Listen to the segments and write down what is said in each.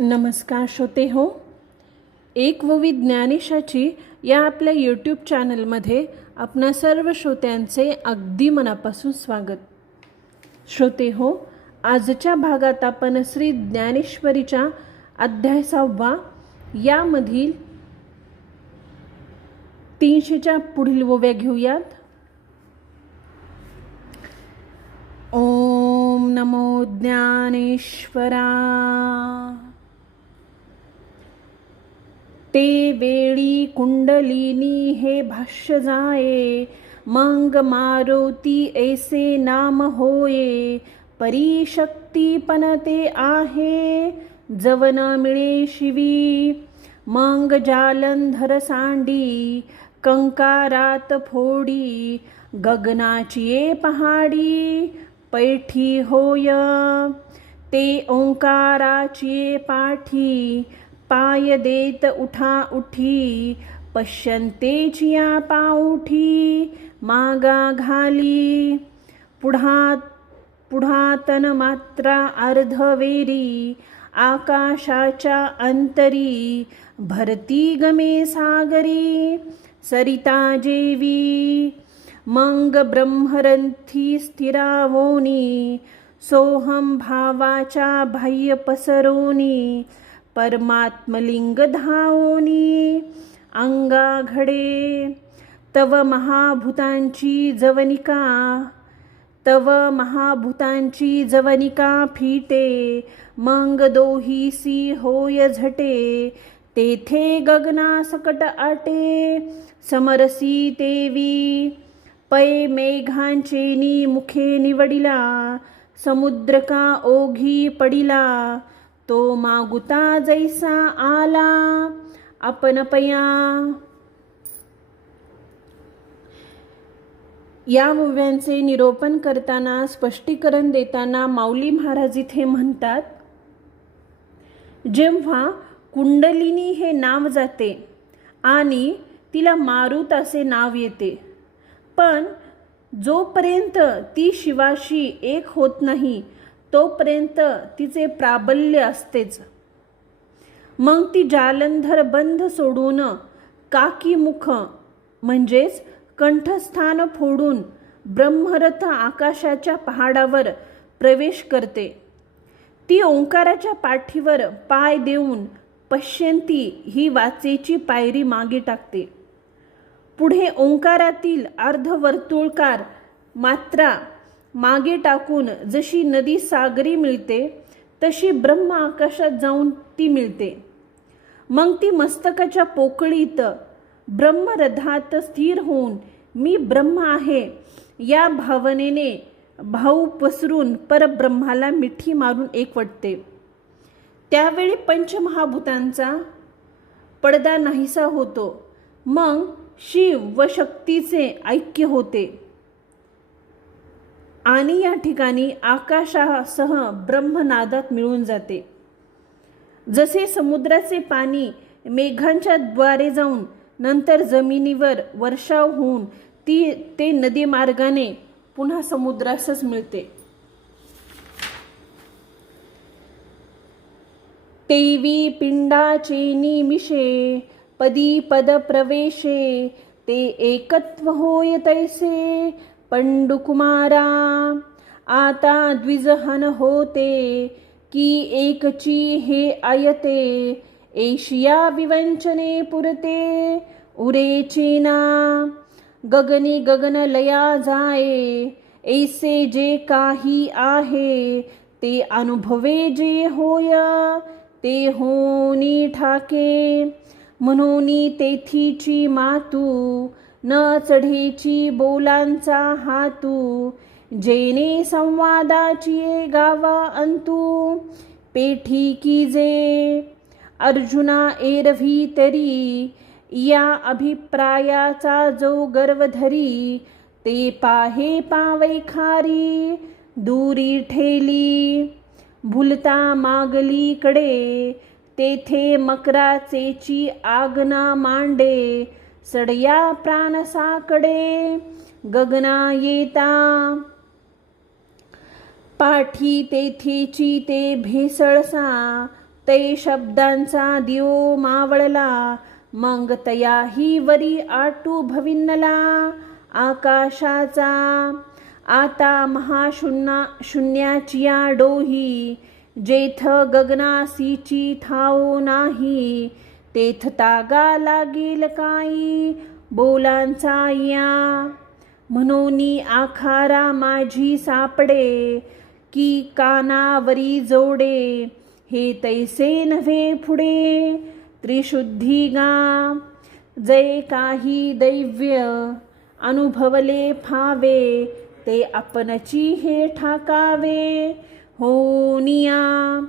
नमस्कार श्रोते हो. एक ववी ज्ञानेशाची या आपल्या यूट्यूब चॅनलमध्ये आपणा सर्व श्रोत्यांचे अगदी मनापासून स्वागत. श्रोते हो, आजच्या भागात आपण श्री ज्ञानेश्वरीच्या अध्याय 6 यामधील 300च्या पुढील ओव्या घेऊयात. ओम नमो ज्ञानेश्वरा. ते वेळी कुंडलिनी हे भाष्य जाये, मंग मारुती ऐसे नाम होये. परीशक्ती पण ते आहे, जवन मिळे शिवी. मंग जालंधर सांडी, कंकारात फोडी. गगनाची पहाडी, पैठी होय. ते ओंकाराची पाठी, पाय देत उठा उठी. पश्यंतेचिया पाऊठी, मागा घाली. पुढातन मात्रा अर्धवेरी, आकाशाच्या अंतरी. भरती गमे सागरी, सरिता जेवी. मंग ब्रह्मरंथी स्थिरावोनी, सोहम भावाच्या बाह्य पसरोनी. परमात्मलिंग धावोनी, अंगा घडे. तव महाभूतांची जवनिका फिटे. मंग दोहीसी होय झटे, तेथे गगना सकट आटे. समरसी तेवी, पै मेघांचेनी मुखे निवडिला. समुद्र का ओघी पडिला, तो मागुता जैसा आला. आपण पया. या ओव्यांचे निरूपण करताना, स्पष्टीकरण देताना माऊली महाराज इथे म्हणतात, जेव्हा कुंडलिनी हे नाव जाते आणि तिला मारुत असे नाव येते, पण जोपर्यंत ती शिवाशी एक होत नाही तोपर्यंत तिचे प्राबल्य असतेच. मग ती जालंधर बंध सोडून काकीमुख म्हणजेच कंठस्थान फोडून ब्रह्मरथ आकाशाच्या पहाडावर प्रवेश करते. ती ओंकाराच्या पाठीवर पाय देऊन पश्यंती ही वाचेची पायरी मागे टाकते. पुढे ओंकारातील अर्धवर्तुळकार मात्रा मागे टाकून जशी नदी सागरी मिळते तशी ब्रह्म आकाशात जाऊन ती मिळते. मग ती मस्तकाच्या पोकळीत ब्रह्मरथात स्थिर होऊन मी ब्रह्म आहे या भावनेने भाऊ पसरून परब्रह्माला मिठी मारून एकवटते. त्यावेळी पंचमहाभूतांचा पडदा नाहीसा होतो. मग शिव व शक्तीचे ऐक्य होते आणि या ठिकाणी आकाशासह ब्रह्मनादात मिळून जाते. जसे समुद्राचे पाणी मेघांच्या द्वारे जाऊन नंतर जमिनीवर वर्षाव होऊन ते नदी मार्गाने पुन्हा समुद्रासच मिळते. तेवी पिंडाचे निमिषे, पदी पद प्रवेशे. ते एकत्व होय तैसे, पंडुकुमारा. आता द्विजहन होते, की एकची हे आयते. एशिया विवंचने पुरते, उरेचीना. गगनी गगन लया जाये, ऐसे जे काही आहे. ते अनुभवे जे होय, ते होनी ठाके. म्हणूनी तेथीची मातू, न चढेची बोलांचा हातू. जेने संवादाची गावा अंतू, पेठी की जे. अर्जुना एरवी तरी, या अभिप्रायाचा जो गर्व धरी. ते पाहे पावैखारी, दूरी ठेली. भुलता मागलीकडे, तेथे मकराचेची आगना मांडे. सडया प्राणसाकडे, गगना येता. पाठी तेथेची ते भेसळसा, तै शब्दांचा दियो मावळला, मग तयाही वरी आटू भविन्नला. आकाशाचा आता शून्याचिया डोही, जेथ गगनासीची ठाव नाही. तेथ तागा लागेल काही बोलांचा या. म्हणूनी आखारा माझी सापडे, की कानावरी जोडे. हे तैसे नव्हे पुढे त्रिशुद्धी गा. जे काही दैव्य अनुभवले फावे, ते आपणची हे ठाकावे. होनिया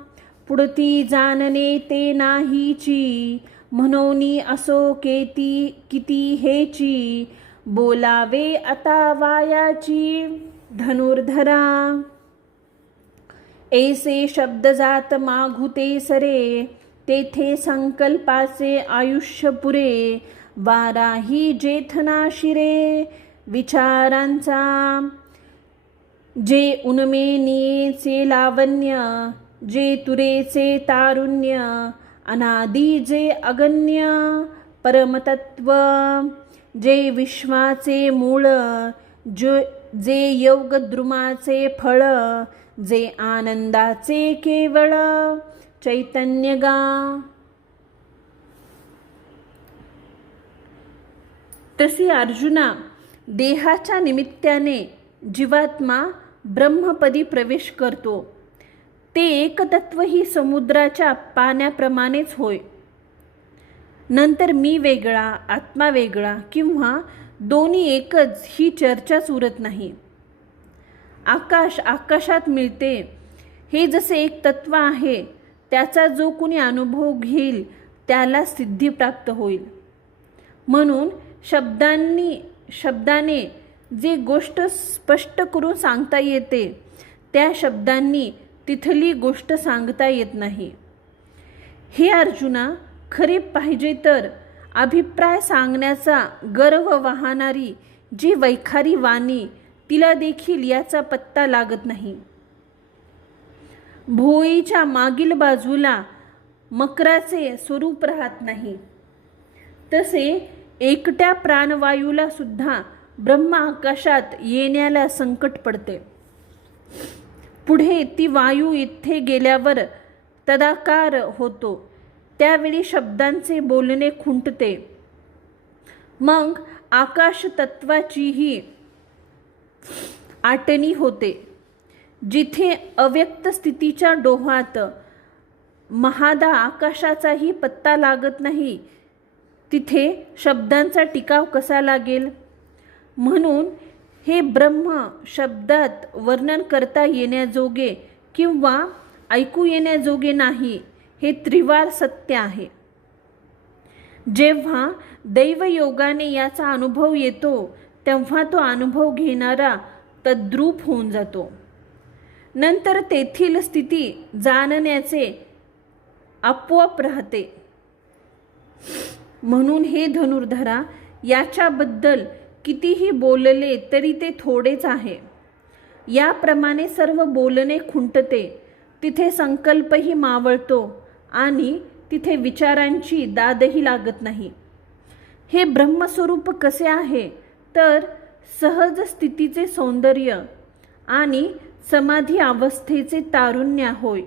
पुढती जाणणे ते नाहीची, म्हणूनी असो किती हेची. बोलावे आता वायाची धनुर्धरा. ऐसे शब्द जात मागुते सरे, तेथे संकल्पाचे आयुष्य पुरे. वाराही जेथना शिरे विचारांचा, जे उन्मेनीचे लावण्य. जे तुरेचे तारुण्य, अनादि जे अगण्य परमतत्व. जे विश्वाचे मूळ, जे योगद्रुमाचे फळ. जे आनंदाचे केवळ चैतन्य गा. तसे अर्जुना, देहाच्या निमित्ताने जीवात्मा ब्रह्मपदी प्रवेश करतो. ते एकतत्व ही समुद्राच्या पाण्याप्रमाणेच होय. नंतर मी वेगळा, आत्मा वेगळा किंवा दोन्ही एकच ही चर्चाच उरत नाही. आकाश आकाशात मिळते हे जसे एक तत्व आहे, त्याचा जो कुणी अनुभव घेईल त्याला सिद्धी प्राप्त होईल. म्हणून शब्दाने जे गोष्ट स्पष्ट करून सांगता येते, त्या शब्दांनी तिथली गोष्ट सांगता येत नाही. हे अर्जुना, खरे पाहिजे तर अभिप्राय सांगण्याचा गर्व वाहणारी जी वैखारी वाणी, तिला देखील याचा पत्ता लागत नाही. भोईच्या मागील बाजूला मकराचे स्वरूप राहत नाही, तसे एकट्या प्राणवायूला सुद्धा ब्रह्म आकाशात येण्याला संकट पडते. पुढे ती वायू इथे गेल्यावर तदाकार होतो, त्यावेळी शब्दांचे बोलणे खुंटते. मग आकाश तत्वाचीही आटणी होते. जिथे अव्यक्त स्थितीच्या डोहात महादा आकाशाचाही पत्ता लागत नाही, तिथे शब्दांचा टिकाव कसा लागेल. म्हणून हे ब्रह्म शब्दात वर्णन करता येण्याजोगे किंवा ऐकू येण्याजोगे नाही, हे त्रिवार सत्य आहे. जेव्हा दैवयोगाने याचा अनुभव येतो, तेव्हा तो अनुभव घेणारा तद्रूप होऊन जातो. नंतर तेथील स्थिती जाणण्याचे आपोआप राहते. म्हणून हे धनुर्धरा, याच्याबद्दल कितीही बोलले तरी ते थोडेच आहे. याप्रमाणे सर्व बोलणे खुंटते, तिथे संकल्पही मावळतो आणि तिथे विचारांची दादही लागत नाही. हे ब्रह्मस्वरूप कसे आहे तर सहज स्थितीचे सौंदर्य आणि समाधी अवस्थेचे तारुण्य होय,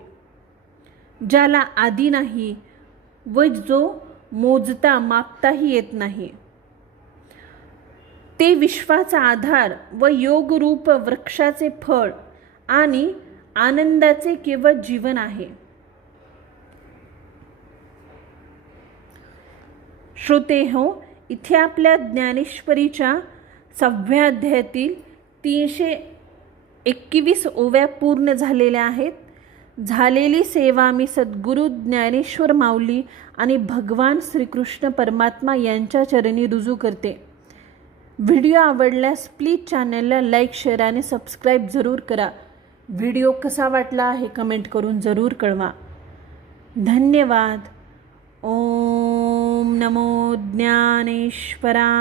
ज्याला आदी नाही व जो मोजता मापताही येत नाही. ते विश्वाचा आधार व योगरूप वृक्षाचे फळ आणि आनंदाचे केवळ जीवन आहे. श्रोतेहो, इथे आपल्या ज्ञानेश्वरीच्या 6व्या अध्यायातील 321 ओव्या पूर्ण झालेल्या आहेत. झालेली सेवा मी सद्गुरू ज्ञानेश्वर माऊली आणि भगवान श्रीकृष्ण परमात्मा यांच्या चरणी रुजू करते. व्हिडिओ आवडल्यास प्लीज चॅनलला लाईक, शेअर आणि सबस्क्राईब जरूर करा. व्हिडिओ कसा वाटला हे कमेंट करून जरूर कळवा. धन्यवाद. ओम नमो ज्ञानेश्वरा.